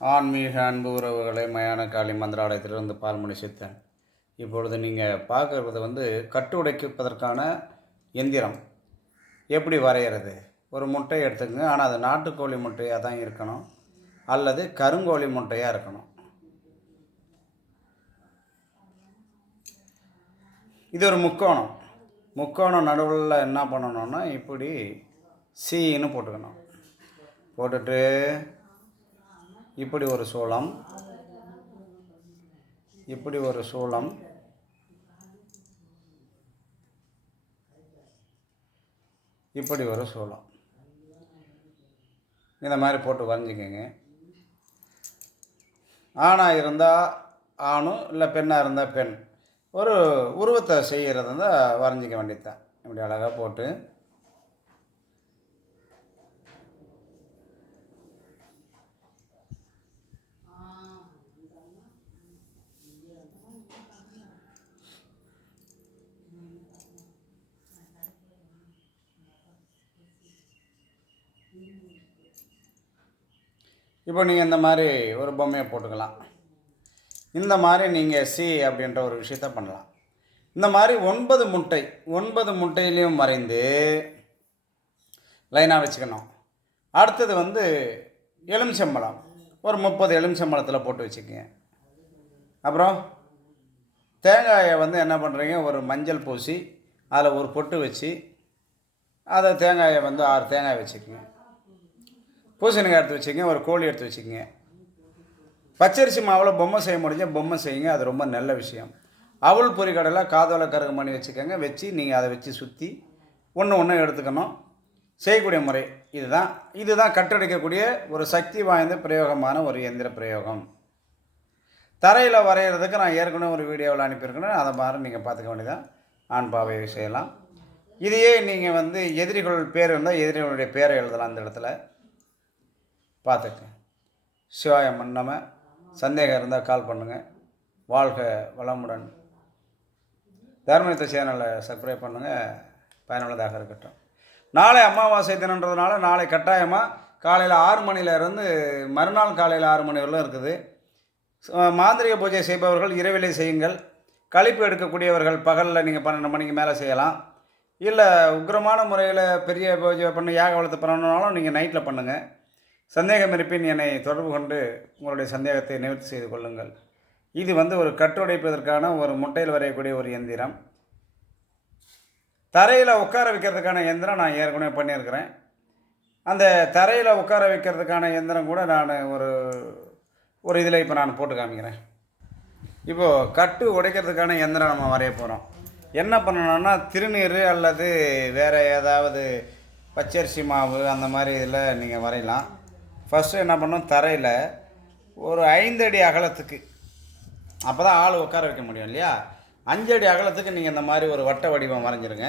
ஆன்மீக அன்பு உறவுகளை மயான காளி மந்திராலயத்திலிருந்து பால்மணி சித்தன். இப்பொழுது நீங்கள் பார்க்குறது கட்டு உடைப்பதற்கான எந்திரம் எப்படி வரைகிறது. ஒரு முட்டையை எடுத்துக்கங்க, ஆனால் அது நாட்டுக்கோழி முட்டையாக தான் இருக்கணும் அல்லது கருங்கோழி முட்டையாக இருக்கணும். இது ஒரு முக்கோணம் நடுவில் என்ன பண்ணணும்னா இப்படி சீன்னு போட்டுக்கணும். போட்டுட்டு இப்படி ஒரு சூளம், இப்படி ஒரு சூளம், இப்படி ஒரு சூளம், இந்த மாதிரி போட்டு வரைஞ்சிக்கோங்க. ஆணாக இருந்தால் ஆணும், இல்லை பெண்ணாக இருந்தால் பெண். ஒரு உருவத்தை செய்கிறது இருந்தால் வரைஞ்சிக்க வேண்டியதுதான். இப்படி அழகாக போட்டு இப்போ நீங்கள் இந்த மாதிரி ஒரு பொம்மையை போட்டுக்கலாம். இந்த மாதிரி நீங்கள் சி அப்படின்ற ஒரு விஷயத்த பண்ணலாம். இந்த மாதிரி 9 முட்டையிலையும் மறைந்து லைனாக வச்சுக்கணும். அடுத்தது எலுமிச்சம்பழம், ஒரு 30 எலுமிச்சம்பழத்தில் போட்டு வச்சுக்கோங்க. அப்புறம் தேங்காயை என்ன பண்ணுறீங்க, ஒரு மஞ்சள் பூசி அதில் ஒரு பொட்டு வச்சு அதை தேங்காயை 6 தேங்காய் வச்சுக்கோங்க. பூசணிக்காய் எடுத்து வச்சுக்கோங்க, ஒரு கோழி எடுத்து வச்சுக்கோங்க. பச்சரிசி மாவில் பொம்மை செய்ய முடிஞ்சால் பொம்மை செய்யுங்க, அது ரொம்ப நல்ல விஷயம். அவல் பொரிக்கடலை காதோலை கருகு பண்ணி வச்சுக்கோங்க. வச்சு நீங்கள் அதை வச்சு சுற்றி ஒன்று எடுத்துக்கணும். செய்யக்கூடிய முறை இதுதான் கட்டடிக்கக்கூடிய ஒரு சக்தி வாய்ந்த பிரயோகமான ஒரு எந்திர பிரயோகம். தரையில் வரைகிறதுக்கு நான் ஏற்கனவே ஒரு வீடியோவில் அனுப்பியிருக்கேன், அதை மாதிரி நீங்கள் பார்த்துக்க வேண்டியதான். ஆண் பாவை செய்யலாம். இதையே நீங்கள் எதிரிகள் பேர் இருந்தால் எதிரிகளுடைய பேரை எழுதலாம். அந்த இடத்துல பார்த்துக்க. சிவாயம் நம்ம சந்தேகம் இருந்தால் கால் பண்ணுங்கள். வாழ்க வளமுடன். தர்மயுத்த சேனலை சப்ஸ்கிரைப் பண்ணுங்கள். பயனுள்ளதாக இருக்கட்டும். நாளை அமாவாசை தினன்றதுனால நாளை கட்டாயமாக காலையில் 6 மணிலேருந்து மறுநாள் காலையில் 6 மணி வரலும் இருக்குது. மாந்திரிக பூஜை செய்பவர்கள் இரவிலே செய்யுங்கள். கழிப்பு எடுக்கக்கூடியவர்கள் பகலில் நீங்கள் 12 மணிக்கு மேலே செய்யலாம். இல்லை உக்கிரமான முறையில் பெரிய பூஜை பண்ணி யாக வளர்த்து பண்ணணுன்னாலும் நீங்கள் நைட்டில் பண்ணுங்கள். சந்தேகம் இருப்பின் என்னை தொடர்பு கொண்டு உங்களுடைய சந்தேகத்தை நிவர்த்தி செய்து கொள்ளுங்கள். இது ஒரு கட்டுடைப்பதற்கான ஒரு முட்டையில் வரையக்கூடிய ஒரு எந்திரம். தரையில் உட்கார வைக்கிறதுக்கான எந்திரம் நான் ஏற்கனவே பண்ணியிருக்கிறேன். அந்த தரையில் உட்கார வைக்கிறதுக்கான எந்திரம் கூட நான் ஒரு இதில் இப்போ நான் போட்டு காமிக்கிறேன். இப்போது கட்டு உடைக்கிறதுக்கான எந்திரம் நம்ம வரைய போகிறோம். என்ன பண்ணணும்னா திருநீர் அல்லது வேறு ஏதாவது பச்சரிசி மாவு அந்த மாதிரி இதில் நீங்கள் வரையலாம். ஃபஸ்ட்டு என்ன பண்ணணும், தரையில் ஒரு 5 அடி அகலத்துக்கு, அப்போ தான் ஆள் உட்கார வைக்க முடியும் இல்லையா, 5 அடி அகலத்துக்கு நீங்கள் இந்த மாதிரி ஒரு வட்ட வடிவம் வரைஞ்சிருங்க.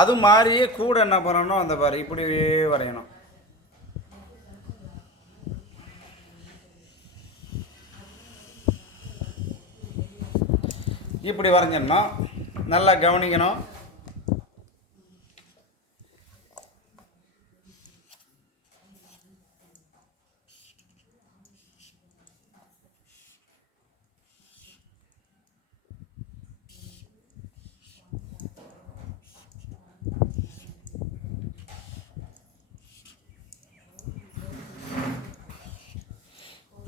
அது மாதிரியே கூட என்ன பண்ணணும், அந்த பாரு இப்படி வரையணும். இப்படி வரைஞ்சிடணும். நல்லா கவனிக்கணும்.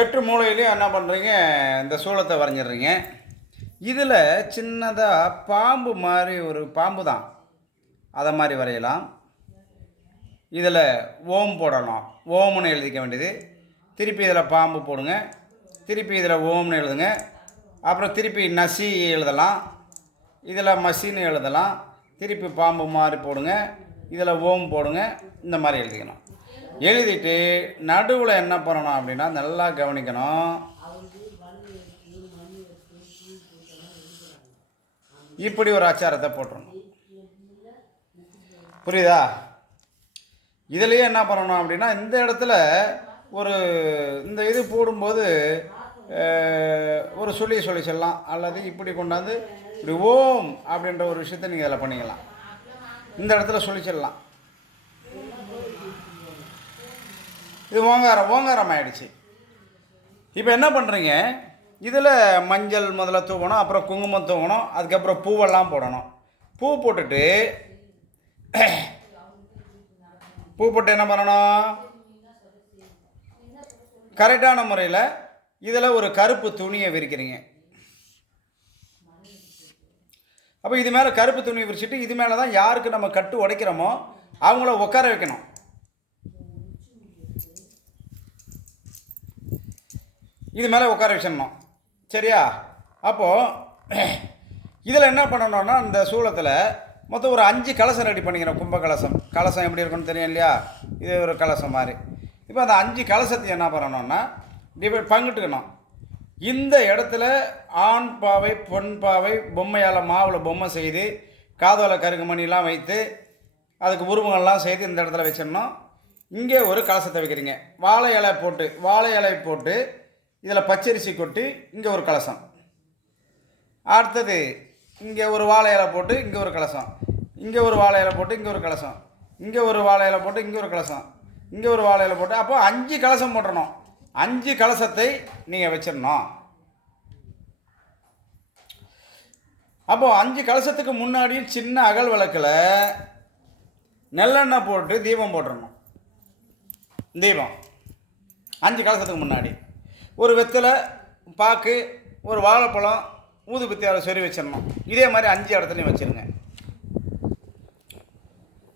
எட்டு மூலையிலையும் என்ன பண்ணுறீங்க, இந்த சூளத்தை வரைஞ்சிடுறீங்க. இதில் சின்னதாக பாம்பு மாதிரி ஒரு பாம்பு தான், அதை மாதிரி வரையலாம். இதில் ஓம் போடலாம். ஓம்னு எழுதிக்க வேண்டியது. திருப்பி இதில் பாம்பு போடுங்க. திருப்பி இதில் ஓம்னு எழுதுங்க. அப்புறம் திருப்பி நசி எழுதலாம். இதில் மசின்னு எழுதலாம். திருப்பி பாம்பு மாதிரி போடுங்க. இதில் ஓம் போடுங்க. இந்த மாதிரி எழுதிக்கணும். எழுதிட்டு நடுவில் என்ன பண்ணணும் அப்படின்னா நல்லா கவனிக்கணும். இப்படி ஒரு அச்சாரத்தை போட்டுடணும். புரியுதா? இதுலேயே என்ன பண்ணணும் அப்படின்னா இந்த இடத்துல இந்த இது போடும்போது ஒரு சொல்லி சொல்லலாம், அல்லது இப்படி கொண்டாந்து இப்படி ஓம் அப்படின்ற ஒரு விஷயத்தை நீங்கள் அதில் பண்ணிக்கலாம். இந்த இடத்துல சொல்லிச்சிடலாம். இது ஓங்காரம் ஆயிடுச்சு. இப்போ என்ன பண்ணுறீங்க, இதில் மஞ்சள் முதல்ல தூவணும், அப்புறம் குங்குமம் தூவணும், அதுக்கப்புறம் பூவெல்லாம் போடணும். பூ போட்டுட்டு என்ன பண்ணணும், கரெக்டான முறையில் இதில் ஒரு கருப்பு துணியை விரிக்கிறீங்க. அப்போ இது மேலே கருப்பு துணியை விரிச்சிட்டு இது மேலே தான் யாருக்கு நம்ம கட்டு உடைக்கிறோமோ அவங்கள உட்கார வைக்கணும். இது மேலே உட்கார வச்சிடணும். சரியா? அப்போது இதில் என்ன பண்ணணும்னா, இந்த சூளத்தில் மொத்தம் ஒரு 5 கலசம் ரெடி பண்ணிக்கிறோம். கும்ப கலசம். கலசம் எப்படி இருக்குன்னு தெரியும் இல்லையா? இது ஒரு கலசம் மாதிரி. இப்போ அந்த 5 கலசத்தை என்ன பண்ணணும்னா பங்கிட்டுக்கணும். இந்த இடத்துல ஆண் பாவை பொன் பாவை பொம்மையால் மாவில் பொம்மை செய்து காதோல கருகுமணிலாம் வைத்து அதுக்கு உருவங்கள்லாம் செய்து இந்த இடத்துல வச்சிடணும். இங்கே ஒரு கலசத்தை வைக்கிறீங்க. வாழை இலை போட்டு இதில் பச்சரிசி கொட்டி இங்கே ஒரு கலசம். அடுத்தது இங்கே ஒரு வாழை இலை போட்டு இங்கே ஒரு கலசம், இங்கே ஒரு வாழை இலை போட்டு இங்கே ஒரு கலசம், இங்கே ஒரு வாழை இலை போட்டு இங்கே ஒரு கலசம், இங்கே ஒரு வாழை இலை போட்டு, அப்போ 5 கலசம் போட்டுறணும். 5 கலசத்தை நீங்கள் வச்சிடணும். அப்போது 5 கலசத்துக்கு முன்னாடியும் சின்ன அகல் விளக்கில் நல்லெண்ணெய் போட்டு தீபம் போட்டுடணும். தீபம் 5 கலசத்துக்கு முன்னாடி ஒரு வெத்தலை, பாக்கு, ஒரு வாழைப்பழம், ஊதுபத்தியால் சொறி வச்சிடணும். இதே மாதிரி 5 இடத்துலையும் வச்சுருங்க.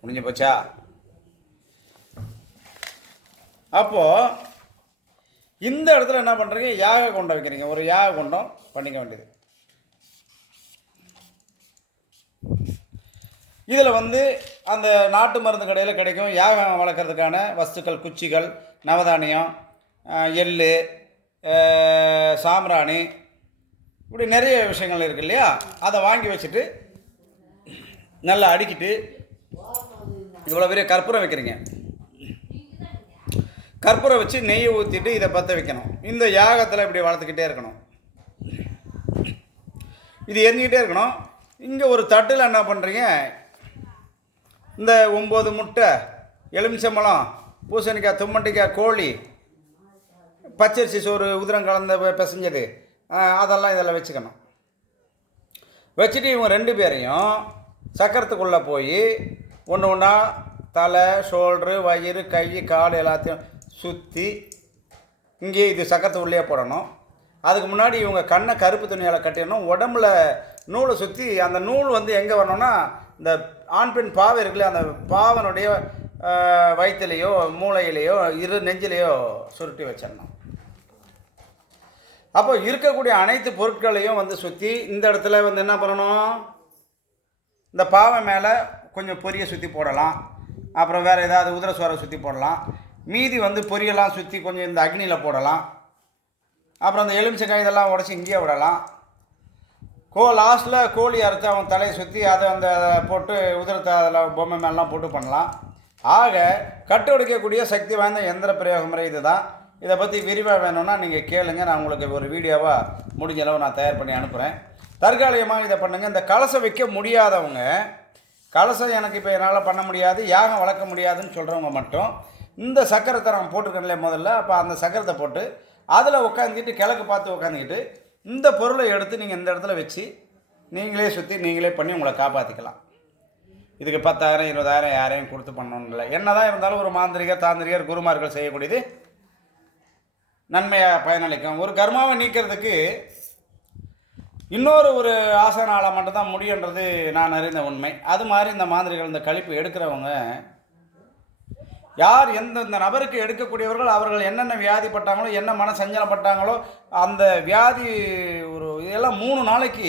முடிஞ்சு போச்சா? அப்போது இந்த இடத்துல என்ன பண்ணுறீங்க, யாக குண்டம் வைக்கிறீங்க. ஒரு யாக குண்டம் பண்ணிக்க வேண்டியது. இதில் அந்த நாட்டு மருந்து கடையில் கிடைக்கும் யாகம் வளர்க்குறதுக்கான வஸ்துக்கள், குச்சிகள், நவதானியம், எள்ளு, சாம்பிராணி, இப்படி நிறைய விஷயங்கள் இருக்குது இல்லையா? அதை வாங்கி வச்சுட்டு நல்லா அடுக்கிட்டு இவ்வளோ பெரிய கற்பூரம் வைக்கிறீங்க. கற்பூரம் வச்சு நெய்யை ஊற்றிட்டு இதை பற்ற வைக்கணும். இந்த யாகத்தில் இப்படி வளர்த்துக்கிட்டே இருக்கணும். இது எரிஞ்சிக்கிட்டே இருக்கணும். இங்கே ஒரு தட்டில் என்ன பண்ணுறீங்க, இந்த 9 முட்டை, எலுமிச்சம்பழம், பூசணிக்காய், தும்மண்டிக்காய், கோழி, பச்சரிசி சோறு, உதிரம் கலந்த பிசைஞ்சது, அதெல்லாம் இதெல்லாம் வச்சுக்கணும். வச்சுட்டு இவங்க 2 பேரையும் சக்கரத்துக்குள்ளே போய் ஒன்று ஒன்றா தலை, ஷோல்ட்ரு, வயிறு, கை, கால் எல்லாத்தையும் சுற்றி இங்கே இது சக்கரத்துக்குள்ளேயே போடணும். அதுக்கு முன்னாடி இவங்க கண்ணை கருப்பு துணியால் கட்டிடணும். உடம்புல நூலை சுற்றி அந்த நூல் எங்கே வரணும்னா இந்த ஆண் பெண் பாவை இருக்குல்லையே, அந்த பாவனுடைய வயிற்றுலையோ மூளையிலையோ நெஞ்சிலையோ சுருட்டி வச்சிடணும். அப்போ இருக்கக்கூடிய அனைத்து பொருட்களையும் சுற்றி இந்த இடத்துல என்ன பண்ணணும், இந்த பாவை மேலே கொஞ்சம் பொரியை சுற்றி போடலாம். அப்புறம் வேறு ஏதாவது உதிரஸ்வரை சுற்றி போடலாம். மீதி பொரியெல்லாம் சுற்றி கொஞ்சம் இந்த அக்னியில் போடலாம். அப்புறம் அந்த எலுமிச்சக்காய் இதெல்லாம் உடச்சி இங்கேயே விடலாம். லாஸ்ட்டில் கோழி அறுத்து அவன் தலையை சுற்றி அதை போட்டு உதிரத்தை அதில் பொம்மை மேலாம் போட்டு பண்ணலாம். ஆக கட்டு உடைக்கக்கூடிய சக்தி வாய்ந்த எந்திர பிரயோக முறை இது தான். இதை பற்றி விரிவாக வேணும்னா நீங்கள் கேளுங்க. நான் உங்களுக்கு ஒரு வீடியோவாக முடிஞ்ச அளவு நான் தயார் பண்ணி அனுப்புகிறேன். தற்காலிகமாக இதை பண்ணுங்கள். இந்த கலசம் வைக்க முடியாதவங்க, கலசம் எனக்கு இப்போ என்னால் பண்ண முடியாது, யாகம் வளர்க்க முடியாதுன்னு சொல்கிறவங்க மட்டும் இந்த சக்கரத்தை நான் போட்டிருக்கேன்ல முதல்ல, அப்போ அந்த சக்கரத்தை போட்டு அதில் உட்காந்துக்கிட்டு கிழக்கு பார்த்து உட்காந்துக்கிட்டு இந்த பொருளை எடுத்து நீங்கள் இந்த இடத்துல வச்சு நீங்களே சுற்றி நீங்களே பண்ணி உங்களை காப்பாற்றிக்கலாம். இதுக்கு 10,000 20,000 யாரையும் கொடுத்து பண்ணணும் இல்லை. என்ன தான் இருந்தாலும் ஒரு மாந்திரிகர், தாந்திரிகர், குருமார்கள் செய்யக்கூடியது நன்மையாக பயனளிக்கும். ஒரு கர்மாவை நீக்கிறதுக்கு ஒரு ஆசனால மட்டும்தான் முடியுன்றது நான் அறிந்த உண்மை. அது மாதிரி இந்த மாந்திரிகள், இந்த கழிப்பு எடுக்கிறவங்க யார் எந்தெந்த நபருக்கு எடுக்கக்கூடியவர்கள், அவர்கள் என்னென்ன வியாதிப்பட்டாங்களோ, என்ன மன சஞ்சலப்பட்டாங்களோ, அந்த வியாதி இதெல்லாம் 3 நாளைக்கு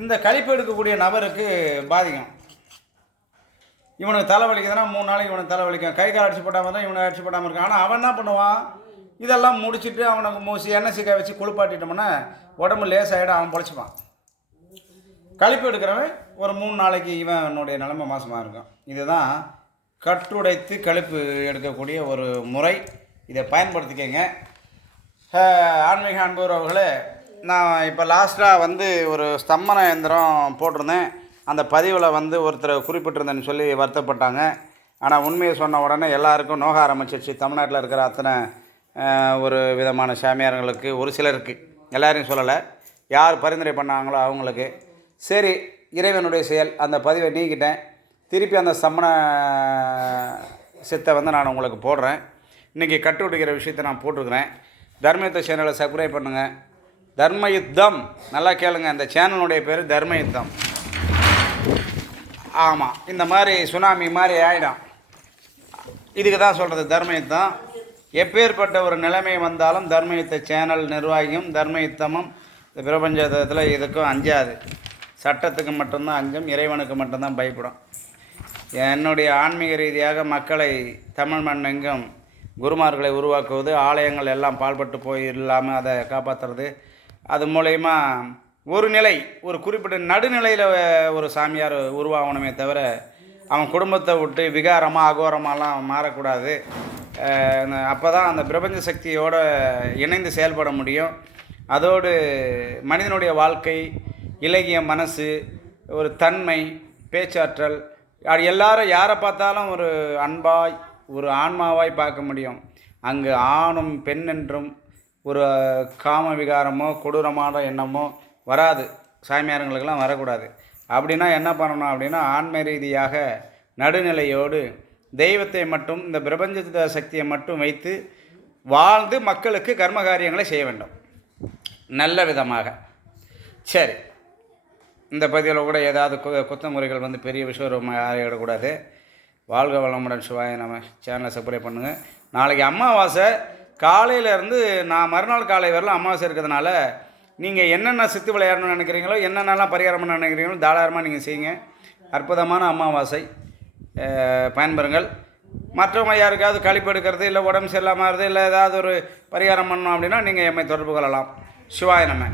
இந்த கழிப்பு எடுக்கக்கூடிய நபருக்கு பாதிக்கும். இவனுக்கு தலைவலிக்குதுன்னா 3 நாளைக்கு இவனுக்கு தலைவலிக்கும். கை கால் அடிச்சு போட்டாமல் தான் இவனுக்கு அடிச்சு போட்டாமல் இருக்கான். ஆனால் அவன் என்ன பண்ணுவான், இதெல்லாம் முடிச்சுட்டு அவனுக்கு எண்ணெய் சீக்காய் வச்சு குளிப்பாட்டிட்டோம்னா உடம்பு லேசாகிடும், அவன் பொழைச்சிப்பான். கழிப்பு எடுக்கிறவன் ஒரு 3 நாளைக்கு இவனுடைய நிலைமை மாசமாக இருக்கும். இதுதான் கட்டுடைத்து கழிப்பு எடுக்கக்கூடிய ஒரு முறை. இதை பயன்படுத்திக்கங்க. ஆன்மீக அன்புறவர்களே, நான் இப்போ லாஸ்ட்டாக ஒரு ஸ்தம்பன இயந்திரம் போட்டிருந்தேன். அந்த பதிவில் ஒருத்தர் குறிப்பிட்டிருந்தேன்னு சொல்லி வருத்தப்பட்டாங்க. ஆனால் உண்மையை சொன்ன உடனே எல்லாருக்கும் நோக ஆரம்பிச்சிருச்சு. தமிழ்நாட்டில் இருக்கிற அத்தனை ஒரு விதமான சாமியார்களுக்கு, ஒரு சிலருக்கு, எல்லாரையும் சொல்லலை, யார் பரிந்துரை பண்ணாங்களோ அவங்களுக்கு. சரி, இறைவனுடைய செயல். அந்த பதிவை நீக்கிட்டேன். திருப்பி அந்த சமண சித்தை வந்து நான் உங்களுக்கு போடுறேன். இன்றைக்கி கட்டு விடுக்கிற விஷயத்தை நான் போட்டிருக்கிறேன். தர்மயுத்த சேனலை சப்ஸ்கிரைப் பண்ணுங்கள். தர்மயுத்தம் நல்லா கேளுங்க. இந்த சேனலுடைய பேர் தர்மயுத்தம். ஆமாம், இந்த மாதிரி சுனாமி மாதிரி ஆகிடும். இதுக்கு தான் சொல்கிறது தர்மயுத்தம். எப்பேற்பட்ட ஒரு நிலைமை வந்தாலும் தர்மயுத்த சேனல் நிர்வாகியும் தர்மயுத்தமும் இந்த பிரபஞ்சத்தில் இதுக்கும் அஞ்சாது. சட்டத்துக்கு மட்டும்தான் அஞ்சும், இறைவனுக்கு மட்டும்தான் பயப்படும். என்னுடைய ஆன்மீக ரீதியாக மக்களை தமிழ் மண்ணெங்கும் குருமார்களை உருவாக்குவது, ஆலயங்கள் எல்லாம் பால்பட்டு போய் இல்லாமல் அதை காப்பாற்றுறது, அது மூலயமா ஒரு நிலை, ஒரு குறிப்பிட்ட நடுநிலையில் ஒரு சாமியார் உருவாகணுமே தவிர அவன் குடும்பத்தை விட்டு விகாரமாக அகோரமாலாம் மாறக்கூடாது. அப்போ தான் அந்த பிரபஞ்ச சக்தியோடு இணைந்து செயல்பட முடியும். அதோடு மனிதனுடைய வாழ்க்கை, இலகிய மனசு, ஒரு தன்மை, பேச்சாற்றல், அது எல்லாரும் யாரை பார்த்தாலும் ஒரு அன்பாய், ஒரு ஆன்மாவாய் பார்க்க முடியும். அங்கு ஆணும் பெண் என்றும் ஒரு காம விகாரமோ கொடூரமான எண்ணமோ வராது. சாமியாருங்களுக்கெல்லாம் வரக்கூடாது. அப்படின்னா என்ன பண்ணணும் அப்படின்னா, ஆன்ம ரீதியாக நடுநிலையோடு தெய்வத்தை மட்டும், இந்த பிரபஞ்ச சக்தியை மட்டும் வைத்து வாழ்ந்து மக்களுக்கு கர்ம காரியங்களை செய்ய வேண்டும் நல்ல விதமாக. சரி, இந்த பதிவில் கூட ஏதாவது குத்தமுறைகள் வந்து பெரிய விஷயம் ஆகிடக்கூடாது. வாழ்க வளமுடன். சிவாய நம்ம சேனலை சப்ஸ்கிரைப் பண்ணுங்கள். நாளைக்கு அமாவாசை காலையிலேருந்து நான் மறுநாள் காலை வரலாம் அமாவாசை இருக்கிறதுனால நீங்கள் என்னென்ன சித்து விளையாடணும்னு நினைக்கிறீங்களோ, என்னென்னலாம் பரிகாரம் பண்ண நினைக்கிறீங்களோ தாராளமாக நீங்கள் செய்யுங்க. அற்புதமான அமாவாசை, பயன்பெறுங்கள். மற்றவங்க யாருக்காவது கழிப்பு எடுக்கிறது, இல்லை உடம்பு சரியில்லாமல் இல்லை ஏதாவது ஒரு பரிகாரம் பண்ணணும் அப்படின்னா நீங்கள் எம்மை தொடர்பு கொள்ளலாம். சிவாய நம்ம.